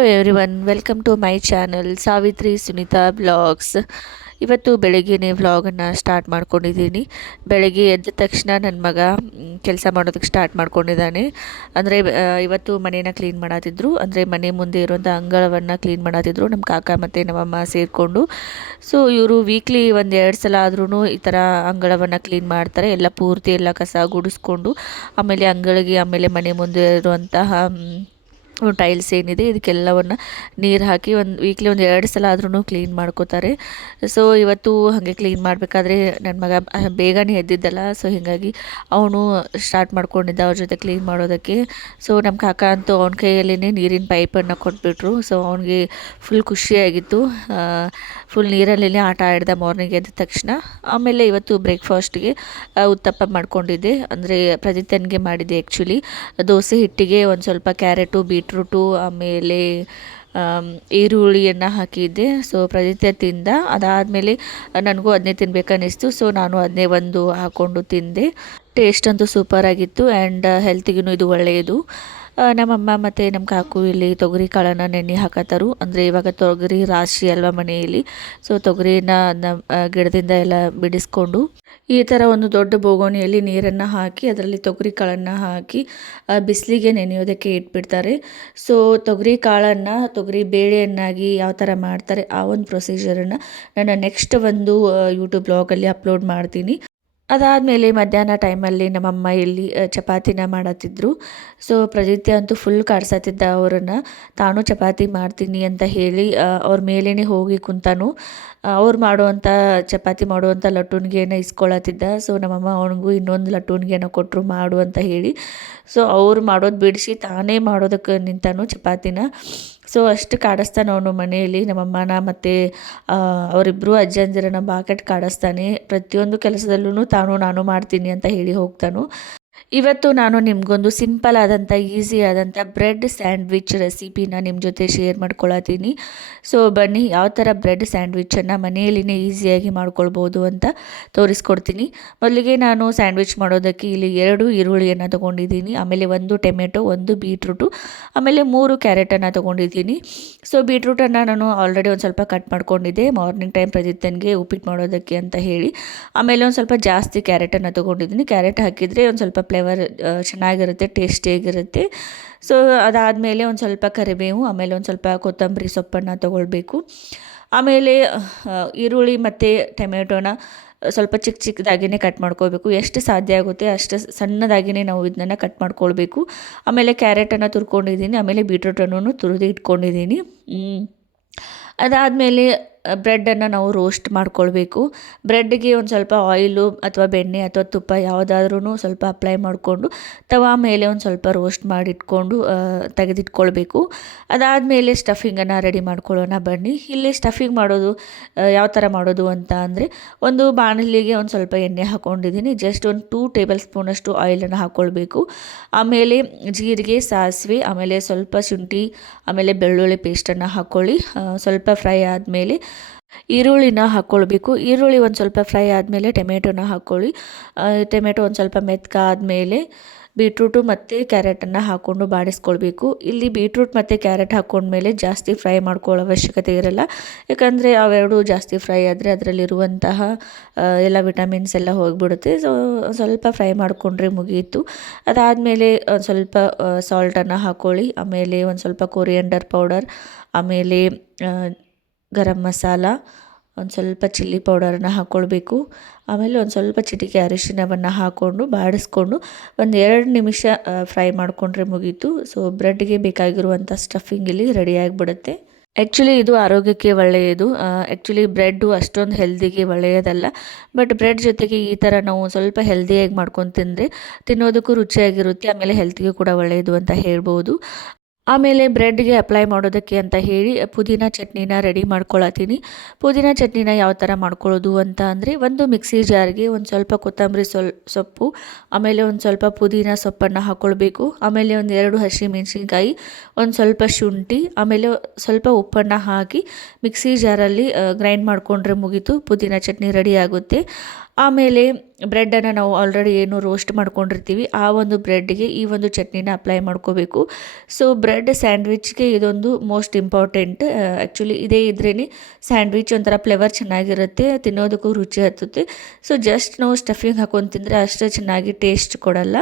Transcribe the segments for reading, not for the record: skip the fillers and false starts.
Hello everyone, welcome to my channel Savitri Sunita blogs. ಇವತ್ತು ಬೆಳಗ್ಗೆನೇ ವ್ಲಾಗನ್ನು start ಮಾಡ್ಕೊಂಡಿದ್ದೀನಿ. ಬೆಳಗ್ಗೆ ಎದ್ದ ತಕ್ಷಣ ನನ್ನ ಮಗ ಕೆಲಸ ಮಾಡೋದಕ್ಕೆ ಸ್ಟಾರ್ಟ್ ಮಾಡ್ಕೊಂಡಿದ್ದಾನೆ. ಅಂದರೆ ಇವತ್ತು ಮನೇನ ಕ್ಲೀನ್ ಮಾಡತ್ತಿದ್ರು, ಅಂದರೆ ಮನೆ ಮುಂದೆ ಇರುವಂಥ ಅಂಗಳವನ್ನು ಕ್ಲೀನ್ ಮಾಡತ್ತಿದ್ರು ನಮ್ಮ ಕಾಕ ಮತ್ತು ನಮ್ಮಮ್ಮ ಸೇರಿಕೊಂಡು. ಸೊ ಇವರು ವೀಕ್ಲಿ ಒಂದು 2 ಸಲ ಆದ್ರೂ ಈ ಥರ ಅಂಗಳವನ್ನು ಕ್ಲೀನ್ ಮಾಡ್ತಾರೆ. ಎಲ್ಲ ಪೂರ್ತಿ ಎಲ್ಲ ಕಸ ಗುಡಿಸ್ಕೊಂಡು ಆಮೇಲೆ ಅಂಗಳಿಗೆ, ಆಮೇಲೆ ಮನೆ ಮುಂದೆ ಇರುವಂತಹ ಟೈಲ್ಸ್ ಏನಿದೆ ಇದಕ್ಕೆಲ್ಲವನ್ನು ನೀರು ಹಾಕಿ ವೀಕ್ಲಿ ಒಂದು 2 ಸಲ ಆದ್ರೂ ಕ್ಲೀನ್ ಮಾಡ್ಕೋತಾರೆ. ಸೊ ಇವತ್ತು ಹಾಗೆ ಕ್ಲೀನ್ ಮಾಡಬೇಕಾದ್ರೆ ನನ್ನ ಮಗ ಬೇಗನೆ ಎದ್ದಿದ್ದಲ್ಲ, ಸೊ ಹೀಗಾಗಿ ಅವನು ಸ್ಟಾರ್ಟ್ ಮಾಡ್ಕೊಂಡಿದ್ದ ಅವ್ರ ಜೊತೆ ಕ್ಲೀನ್ ಮಾಡೋದಕ್ಕೆ. ಸೊ ನಮ್ಮ ಕಾಕ ಅಂತೂ ಅವನ ಕೈಯಲ್ಲೇ ನೀರಿನ ಪೈಪನ್ನು ಕೊಟ್ಬಿಟ್ರು. ಸೊ ಅವನಿಗೆ ಫುಲ್ ಖುಷಿಯಾಗಿತ್ತು. ಫುಲ್ ನೀರಲ್ಲೇ ಆಟ ಆಡಿದ ಮಾರ್ನಿಂಗ್ ಎದ್ದ ತಕ್ಷಣ. ಆಮೇಲೆ ಇವತ್ತು ಬ್ರೇಕ್ಫಾಸ್ಟ್ಗೆ ಉತ್ತಪ್ಪ ಮಾಡ್ಕೊಂಡಿದ್ದೆ, ಅಂದರೆ ಪ್ರಜಿತನಿಗೆ ಮಾಡಿದ್ದೆ. ಆ್ಯಕ್ಚುಲಿ ದೋಸೆ ಹಿಟ್ಟಿಗೆ ಒಂದು ಸ್ವಲ್ಪ ಕ್ಯಾರೆಟು, ಬೀಟ್ರೂಟು, ಆಮೇಲೆ ಈರುಳ್ಳಿಯನ್ನು ಹಾಕಿದ್ದೆ. ಸೊ ಪ್ರಜಿತ ತಿಂದ. ಅದಾದಮೇಲೆ ನನಗೂ ಅದನ್ನೇ ತಿನ್ಬೇಕನ್ನಿಸ್ತು. ಸೊ ನಾನು ಅದನ್ನೇ ಒಂದು ಹಾಕ್ಕೊಂಡು ತಿಂದೆ. ಟೇಸ್ಟ್ ಅಂತೂ ಸೂಪರಾಗಿತ್ತು ಆ್ಯಂಡ್ ಹೆಲ್ತಿಗೂ ಇದು ಒಳ್ಳೆಯದು. ನಮ್ಮಮ್ಮ ಮತ್ತು ನಮ್ಮ ಕಾಕು ಇಲ್ಲಿ ತೊಗರಿ ಕಾಳನ್ನು ನೆನೆ ಹಾಕತ್ತಾರು. ಅಂದರೆ ಇವಾಗ ತೊಗರಿ ರಾಶಿ ಅಲ್ವಾ ಮನೆಯಲ್ಲಿ. ಸೊ ತೊಗರಿನ ಗಿಡದಿಂದ ಎಲ್ಲ ಬಿಡಿಸ್ಕೊಂಡು ಈ ಥರ ಒಂದು ದೊಡ್ಡ ಬೋಗೋಣಿಯಲ್ಲಿ ನೀರನ್ನು ಹಾಕಿ ಅದರಲ್ಲಿ ತೊಗರಿ ಕಾಳನ್ನು ಹಾಕಿ ಬಿಸಿಲಿಗೆ ನೆನೆಯೋದಕ್ಕೆ ಇಟ್ಬಿಡ್ತಾರೆ. ಸೊ ತೊಗರಿ ಕಾಳನ್ನು ತೊಗರಿ ಬೇಳೆಯನ್ನಾಗಿ ಯಾವ ಥರ ಮಾಡ್ತಾರೆ ಆ ಒಂದು ಪ್ರೊಸೀಜರನ್ನು ನಾನು ನೆಕ್ಸ್ಟ್ ಒಂದು ಯೂಟ್ಯೂಬ್ ಬ್ಲಾಗಲ್ಲಿ ಅಪ್ಲೋಡ್ ಮಾಡ್ತೀನಿ. ಅದಾದಮೇಲೆ ಮಧ್ಯಾಹ್ನ ಟೈಮಲ್ಲಿ ನಮ್ಮಮ್ಮ ಇಲ್ಲಿ ಚಪಾತಿನ ಮಾಡತ್ತಿದ್ರು. ಸೊ ಪ್ರಜಿತ್ಯ ಅಂತೂ ಫುಲ್ ಕಾಡ್ಸತ್ತಿದ್ದ ಅವರನ್ನು. ತಾನು ಚಪಾತಿ ಮಾಡ್ತೀನಿ ಅಂತ ಹೇಳಿ ಅವ್ರ ಮೇಲೇ ಹೋಗಿ ಕುಂತಾನು. ಅವ್ರು ಮಾಡುವಂಥ ಚಪಾತಿ ಮಾಡುವಂಥ ಲಟ್ಟುಣಿಗೆಯನ್ನು ಇಸ್ಕೊಳತ್ತಿದ್ದ. ಸೊ ನಮ್ಮಮ್ಮ ಅವನಿಗೂ ಇನ್ನೊಂದು ಲಟ್ಟುಣಿಗೆಯನ್ನು ಕೊಟ್ಟರು ಮಾಡು ಅಂತ ಹೇಳಿ. ಸೊ ಅವ್ರು ಮಾಡೋದು ಬಿಡಿಸಿ ತಾನೇ ಮಾಡೋದಕ್ಕೆ ನಿಂತಾನು ಚಪಾತಿನ. ಸೊ ಅಷ್ಟು ಕಾಡಿಸ್ತಾನೆ ಅವನು ಮನೆಯಲ್ಲಿ ನಮ್ಮಮ್ಮನ ಮತ್ತು ಅವರಿಬ್ಬರು ಅಜ್ಜಂದಿರನ್ನ ಬಾಕೆಟ್ ಕಾಡಿಸ್ತಾನೆ. ಪ್ರತಿಯೊಂದು ಕೆಲಸದಲ್ಲೂ ನಾನು ಮಾಡ್ತೀನಿ ಅಂತ ಹೇಳಿ ಹೋಗ್ತಾನು. ಇವತ್ತು ನಾನು ನಿಮಗೊಂದು ಸಿಂಪಲ್ ಆದಂಥ ಈಸಿ ಆದಂಥ ಬ್ರೆಡ್ ಸ್ಯಾಂಡ್ವಿಚ್ ರೆಸಿಪಿನ ನಿಮ್ಮ ಜೊತೆ ಶೇರ್ ಮಾಡ್ಕೊಳತ್ತೀನಿ. ಸೊ ಬನ್ನಿ ಯಾವ ಥರ ಬ್ರೆಡ್ ಸ್ಯಾಂಡ್ವಿಚನ್ನು ಮನೆಯಲ್ಲಿನೇ ಈಸಿಯಾಗಿ ಮಾಡ್ಕೊಳ್ಬೋದು ಅಂತ ತೋರಿಸ್ಕೊಡ್ತೀನಿ. ಮೊದಲಿಗೆ ನಾನು ಸ್ಯಾಂಡ್ವಿಚ್ ಮಾಡೋದಕ್ಕೆ ಇಲ್ಲಿ 2 ಈರುಳ್ಳಿಯನ್ನು ತೊಗೊಂಡಿದ್ದೀನಿ, ಆಮೇಲೆ 1 ಟೊಮೆಟೊ, 1 ಬೀಟ್ರೂಟು, ಆಮೇಲೆ 3 ಕ್ಯಾರೆಟನ್ನು ತೊಗೊಂಡಿದ್ದೀನಿ. ಸೊ ಬೀಟ್ರೂಟನ್ನು ನಾನು ಆಲ್ರೆಡಿ ಒಂದು ಸ್ವಲ್ಪ ಕಟ್ ಮಾಡ್ಕೊಂಡಿದ್ದೆ ಮಾರ್ನಿಂಗ್ ಟೈಮ್ ಪ್ರಜಿತನಿಗೆ ಉಪ್ಪಿಟ್ಟು ಮಾಡೋದಕ್ಕೆ ಅಂತ ಹೇಳಿ. ಆಮೇಲೆ ಒಂದು ಸ್ವಲ್ಪ ಜಾಸ್ತಿ ಕ್ಯಾರೆಟನ್ನು ತೊಗೊಂಡಿದ್ದೀನಿ. ಕ್ಯಾರೆಟ್ ಹಾಕಿದರೆ ಒಂದು ಸ್ವಲ್ಪ ಫ್ಲೇವರ್ ಚೆನ್ನಾಗಿರುತ್ತೆ, ಟೇಸ್ಟಿಯಾಗಿರುತ್ತೆ. ಸೊ ಅದಾದಮೇಲೆ ಒಂದು ಸ್ವಲ್ಪ ಕರಿಬೇವು, ಆಮೇಲೆ ಒಂದು ಸ್ವಲ್ಪ ಕೊತ್ತಂಬರಿ ಸೊಪ್ಪನ್ನು ತೊಗೊಳ್ಬೇಕು. ಆಮೇಲೆ ಈರುಳ್ಳಿ ಮತ್ತು ಟೊಮೆಟೊನ ಸ್ವಲ್ಪ ಚಿಕ್ಕದಾಗಿಯೇ ಕಟ್ ಮಾಡ್ಕೋಬೇಕು. ಎಷ್ಟು ಸಾಧ್ಯ ಆಗುತ್ತೆ ಅಷ್ಟು ಸಣ್ಣದಾಗಿಯೇ ನಾವು ಇದನ್ನು ಕಟ್ ಮಾಡ್ಕೊಳ್ಬೇಕು. ಆಮೇಲೆ ಕ್ಯಾರೆಟನ್ನು ತುರ್ಕೊಂಡಿದ್ದೀನಿ, ಆಮೇಲೆ ಬೀಟ್ರೂಟನ್ನು ತುರಿದು ಇಟ್ಕೊಂಡಿದ್ದೀನಿ. ಅದಾದಮೇಲೆ ಬ್ರೆಡ್ಡನ್ನು ನಾವು ರೋಸ್ಟ್ ಮಾಡ್ಕೊಳ್ಬೇಕು. ಬ್ರೆಡ್ಗೆ ಒಂದು ಸ್ವಲ್ಪ ಆಯಿಲು ಅಥವಾ ಬೆಣ್ಣೆ ಅಥವಾ ತುಪ್ಪ ಯಾವುದಾದ್ರೂ ಸ್ವಲ್ಪ ಅಪ್ಲೈ ಮಾಡಿಕೊಂಡು ತವಾ ಮೇಲೆ ಒಂದು ಸ್ವಲ್ಪ ರೋಸ್ಟ್ ಮಾಡಿಟ್ಕೊಂಡು ತೆಗೆದಿಟ್ಕೊಳ್ಬೇಕು. ಅದಾದಮೇಲೆ ಸ್ಟಫಿಂಗನ್ನು ರೆಡಿ ಮಾಡ್ಕೊಳ್ಳೋಣ ಬನ್ನಿ. ಇಲ್ಲಿ ಸ್ಟಫಿಂಗ್ ಮಾಡೋದು ಯಾವ ಥರ ಮಾಡೋದು ಅಂತ ಅಂದರೆ, ಒಂದು ಬಾಣಲಿಗೆ ಒಂದು ಸ್ವಲ್ಪ ಎಣ್ಣೆ ಹಾಕ್ಕೊಂಡಿದ್ದೀನಿ. ಜಸ್ಟ್ ಒಂದು 2 ಟೇಬಲ್ ಸ್ಪೂನಷ್ಟು ಆಯಿಲನ್ನು ಹಾಕ್ಕೊಳ್ಬೇಕು. ಆಮೇಲೆ ಜೀರಿಗೆ, ಸಾಸಿವೆ, ಆಮೇಲೆ ಸ್ವಲ್ಪ ಶುಂಠಿ, ಆಮೇಲೆ ಬೆಳ್ಳುಳ್ಳಿ ಪೇಸ್ಟನ್ನು ಹಾಕ್ಕೊಳ್ಳಿ. ಸ್ವಲ್ಪ ಫ್ರೈ ಆದಮೇಲೆ ಈರುಳ್ಳಿನ ಹಾಕ್ಕೊಳ್ಬೇಕು. ಈರುಳ್ಳಿ ಒಂದು ಸ್ವಲ್ಪ ಫ್ರೈ ಆದಮೇಲೆ ಟೊಮೆಟೊನ ಹಾಕ್ಕೊಳ್ಳಿ. ಟೊಮೆಟೊ ಒಂದು ಸ್ವಲ್ಪ ಮೆತ್ತಗಾದ್ಮೇಲೆ ಬೀಟ್ರೂಟು ಮತ್ತು ಕ್ಯಾರೆಟನ್ನು ಹಾಕ್ಕೊಂಡು ಬಾಡಿಸ್ಕೊಳ್ಬೇಕು. ಇಲ್ಲಿ ಬೀಟ್ರೂಟ್ ಮತ್ತು ಕ್ಯಾರೆಟ್ ಹಾಕ್ಕೊಂಡ್ಮೇಲೆ ಜಾಸ್ತಿ ಫ್ರೈ ಮಾಡ್ಕೊಳ್ಳೋ ಅವಶ್ಯಕತೆ ಇರಲ್ಲ, ಯಾಕಂದರೆ ಅವೆರಡು ಜಾಸ್ತಿ ಫ್ರೈ ಆದರೆ ಅದರಲ್ಲಿರುವಂತಹ ಎಲ್ಲ ವಿಟಮಿನ್ಸ್ ಎಲ್ಲ ಹೋಗಿಬಿಡುತ್ತೆ. ಸೊ ಸ್ವಲ್ಪ ಫ್ರೈ ಮಾಡಿಕೊಂಡ್ರೆ ಮುಗಿಯಿತು. ಅದಾದಮೇಲೆ ಒಂದು ಸ್ವಲ್ಪ ಸಾಲ್ಟನ್ನು ಹಾಕ್ಕೊಳ್ಳಿ. ಆಮೇಲೆ ಒಂದು ಸ್ವಲ್ಪ ಕೊರಿಯಂಡರ್ ಪೌಡರ್, ಆಮೇಲೆ ಗರಂ ಮಸಾಲ, ಒಂದು ಸ್ವಲ್ಪ ಚಿಲ್ಲಿ ಪೌಡರನ್ನು ಹಾಕ್ಕೊಳ್ಬೇಕು. ಆಮೇಲೆ ಒಂದು ಸ್ವಲ್ಪ ಚಿಟಿಕೆ ಅರಿಶಿಣವನ್ನು ಹಾಕ್ಕೊಂಡು ಬಾಡಿಸ್ಕೊಂಡು ಒಂದು 2 ನಿಮಿಷ ಫ್ರೈ ಮಾಡಿಕೊಂಡ್ರೆ ಮುಗೀತು. ಸೊ ಬ್ರೆಡ್ಗೆ ಬೇಕಾಗಿರುವಂಥ ಸ್ಟಫಿಂಗ್ ಇಲ್ಲಿ ರೆಡಿ ಆಗಿಬಿಡುತ್ತೆ. ಆ್ಯಕ್ಚುಲಿ ಇದು ಆರೋಗ್ಯಕ್ಕೆ ಒಳ್ಳೆಯದು. ಆ್ಯಕ್ಚುಲಿ ಬ್ರೆಡ್ಡು ಅಷ್ಟೊಂದು ಹೆಲ್ದಿಗೆ ಒಳ್ಳೆಯದಲ್ಲ, ಬಟ್ ಬ್ರೆಡ್ ಜೊತೆಗೆ ಈ ಥರ ನಾವು ಸ್ವಲ್ಪ ಹೆಲ್ದಿಯಾಗಿ ಮಾಡ್ಕೊಂಡು ತಿಂದರೆ ತಿನ್ನೋದಕ್ಕೂ ರುಚಿಯಾಗಿರುತ್ತೆ, ಆಮೇಲೆ ಹೆಲ್ತಿಗೂ ಕೂಡ ಒಳ್ಳೆಯದು ಅಂತ ಹೇಳ್ಬೋದು. ಆಮೇಲೆ ಬ್ರೆಡ್ಗೆ ಅಪ್ಲೈ ಮಾಡೋದಕ್ಕೆ ಅಂತ ಹೇಳಿ ಪುದೀನ ಚಟ್ನಿನ ರೆಡಿ ಮಾಡ್ಕೊಳತ್ತೀನಿ. ಪುದೀನ ಚಟ್ನಿನ ಯಾವ ಥರ ಮಾಡ್ಕೊಳ್ಳೋದು ಅಂತ ಅಂದರೆ, ಒಂದು ಮಿಕ್ಸಿ ಜಾರ್ಗೆ ಒಂದು ಸ್ವಲ್ಪ ಕೊತ್ತಂಬರಿ ಸೊಪ್ಪು, ಆಮೇಲೆ ಒಂದು ಸ್ವಲ್ಪ ಪುದೀನ ಸೊಪ್ಪನ್ನು ಹಾಕ್ಕೊಳ್ಬೇಕು. ಆಮೇಲೆ ಒಂದು 2 ಹಸಿಮೆಣಸಿನ್ಕಾಯಿ, ಒಂದು ಸ್ವಲ್ಪ ಶುಂಠಿ, ಆಮೇಲೆ ಸ್ವಲ್ಪ ಉಪ್ಪನ್ನು ಹಾಕಿ ಮಿಕ್ಸಿ ಜಾರಲ್ಲಿ ಗ್ರೈಂಡ್ ಮಾಡಿಕೊಂಡ್ರೆ ಮುಗೀತು, ಪುದೀನ ಚಟ್ನಿ ರೆಡಿ ಆಗುತ್ತೆ. ಆಮೇಲೆ ಬ್ರೆಡ್ಡನ್ನು ನಾವು ಆಲ್ರೆಡಿ ಏನು ರೋಸ್ಟ್ ಮಾಡ್ಕೊಂಡಿರ್ತೀವಿ ಆ ಒಂದು ಬ್ರೆಡ್ಗೆ ಈ ಒಂದು ಚಟ್ನಿನ ಅಪ್ಲೈ ಮಾಡ್ಕೋಬೇಕು. ಸೊ ಬ್ರೆಡ್ ಸ್ಯಾಂಡ್ವಿಚ್ಗೆ ಇದೊಂದು ಮೋಸ್ಟ್ ಇಂಪಾರ್ಟೆಂಟ್. ಆ್ಯಕ್ಚುಲಿ ಇದೇ ಇದ್ರೇ ಸ್ಯಾಂಡ್ವಿಚ್ ಒಂಥರ ಫ್ಲೇವರ್ ಚೆನ್ನಾಗಿರುತ್ತೆ, ತಿನ್ನೋದಕ್ಕೂ ರುಚಿ ಹತ್ತುತ್ತೆ. ಸೊ ಜಸ್ಟ್ ನಾವು ಸ್ಟಫಿಂಗ್ ಹಾಕೊಂಡು ತಿಂದರೆ ಅಷ್ಟು ಚೆನ್ನಾಗಿ ಟೇಸ್ಟ್ ಕೊಡಲ್ಲ.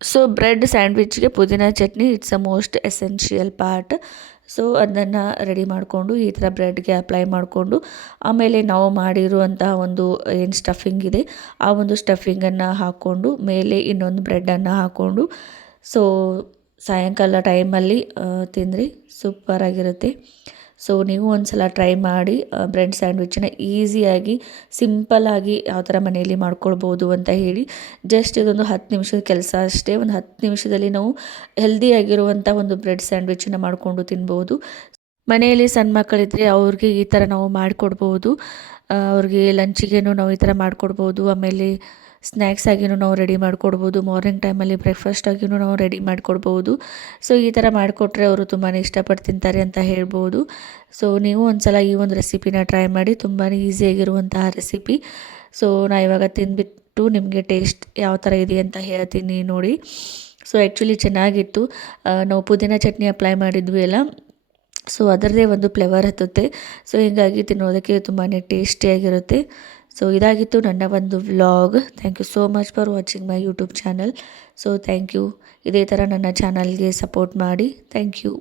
ಸೊ ಬ್ರೆಡ್ ಸ್ಯಾಂಡ್ವಿಚ್ಗೆ ಪುದೀನ chutney it's a most essential part. So ಅದನ್ನು ರೆಡಿ ಮಾಡಿಕೊಂಡು ಈ ಥರ ಬ್ರೆಡ್ಗೆ ಅಪ್ಲೈ ಮಾಡಿಕೊಂಡು ಆಮೇಲೆ ನಾವು ಮಾಡಿರುವಂತಹ ಒಂದು ಏನು ಸ್ಟಫಿಂಗ್ ಇದೆ ಆ ಒಂದು ಸ್ಟಫಿಂಗನ್ನು ಹಾಕ್ಕೊಂಡು ಮೇಲೆ ಇನ್ನೊಂದು ಬ್ರೆಡ್ಡನ್ನು ಹಾಕ್ಕೊಂಡು ಸೊ ಸಾಯಂಕಾಲ ಟೈಮಲ್ಲಿ ತಿಂದರೆ ಸೂಪರಾಗಿರುತ್ತೆ. ಸೊ ನೀವು ಒಂದು ಸಲ ಟ್ರೈ ಮಾಡಿ ಬ್ರೆಡ್ ಸ್ಯಾಂಡ್ವಿಚನ್ನ ಈಸಿಯಾಗಿ ಸಿಂಪಲ್ಲಾಗಿ ಯಾವ ಥರ ಮನೆಯಲ್ಲಿ ಮಾಡ್ಕೊಳ್ಬೋದು ಅಂತ ಹೇಳಿ. ಜಸ್ಟ್ ಇದೊಂದು 10 ನಿಮಿಷದ ಕೆಲಸ ಅಷ್ಟೇ. ಒಂದು 10 ನಿಮಿಷದಲ್ಲಿ ನಾವು ಹೆಲ್ದಿಯಾಗಿರುವಂಥ ಒಂದು ಬ್ರೆಡ್ ಸ್ಯಾಂಡ್ವಿಚನ್ನು ಮಾಡಿಕೊಂಡು ತಿನ್ಬೋದು. ಮನೆಯಲ್ಲಿ ಸಣ್ಣ ಮಕ್ಕಳಿದ್ದರೆ ಅವ್ರಿಗೆ ಈ ಥರ ನಾವು ಮಾಡಿಕೊಡ್ಬೋದು. ಅವ್ರಿಗೆ ಲಂಚಿಗೇನು ನಾವು ಈ ಥರ ಮಾಡಿಕೊಡ್ಬೋದು. ಆಮೇಲೆ ಸ್ನ್ಯಾಕ್ಸ್ ಆಗಿಯೂ ನಾವು ರೆಡಿ ಮಾಡಿಕೊಡ್ಬೋದು. ಮಾರ್ನಿಂಗ್ ಟೈಮಲ್ಲಿ ಬ್ರೇಕ್ಫಾಸ್ಟ್ ಆಗಿಯೂ ನಾವು ರೆಡಿ ಮಾಡಿಕೊಡ್ಬೋದು. ಸೊ ಈ ಥರ ಮಾಡಿಕೊಟ್ರೆ ಅವರು ತುಂಬಾ ಇಷ್ಟಪಟ್ಟು ತಿಂತಾರೆ ಅಂತ ಹೇಳ್ಬೋದು. ಸೊ ನೀವು ಒಂದು ಸಲ ಈ ಒಂದು ರೆಸಿಪಿನ ಟ್ರೈ ಮಾಡಿ, ತುಂಬಾ ಈಸಿಯಾಗಿರುವಂತಹ ರೆಸಿಪಿ. ಸೊ ನಾ ಇವಾಗ ತಿಂದುಬಿಟ್ಟು ನಿಮಗೆ ಟೇಸ್ಟ್ ಯಾವ ಥರ ಇದೆ ಅಂತ ಹೇಳ್ತೀನಿ ನೋಡಿ. ಸೊ ಆ್ಯಕ್ಚುಲಿ ಚೆನ್ನಾಗಿತ್ತು. ನಾವು ಪುದೀನ ಚಟ್ನಿ ಅಪ್ಲೈ ಮಾಡಿದ್ವಿ ಅಲ್ಲ, ಸೊ ಅದರದ್ದೇ ಒಂದು ಫ್ಲೇವರ್ ಹತ್ತುತ್ತೆ. ಸೊ ಹೀಗಾಗಿ ತಿನ್ನೋದಕ್ಕೆ ತುಂಬಾ ಟೇಸ್ಟಿಯಾಗಿರುತ್ತೆ. ಸೊ ಇದಾಗಿತ್ತು ನನ್ನ ಒಂದು vlog. Thank you so much for watching my YouTube channel. So thank you. ಇದೇ ಥರ ನನ್ನ ಚಾನಲ್ಗೆ ಸಪೋರ್ಟ್ ಮಾಡಿ. Thank you.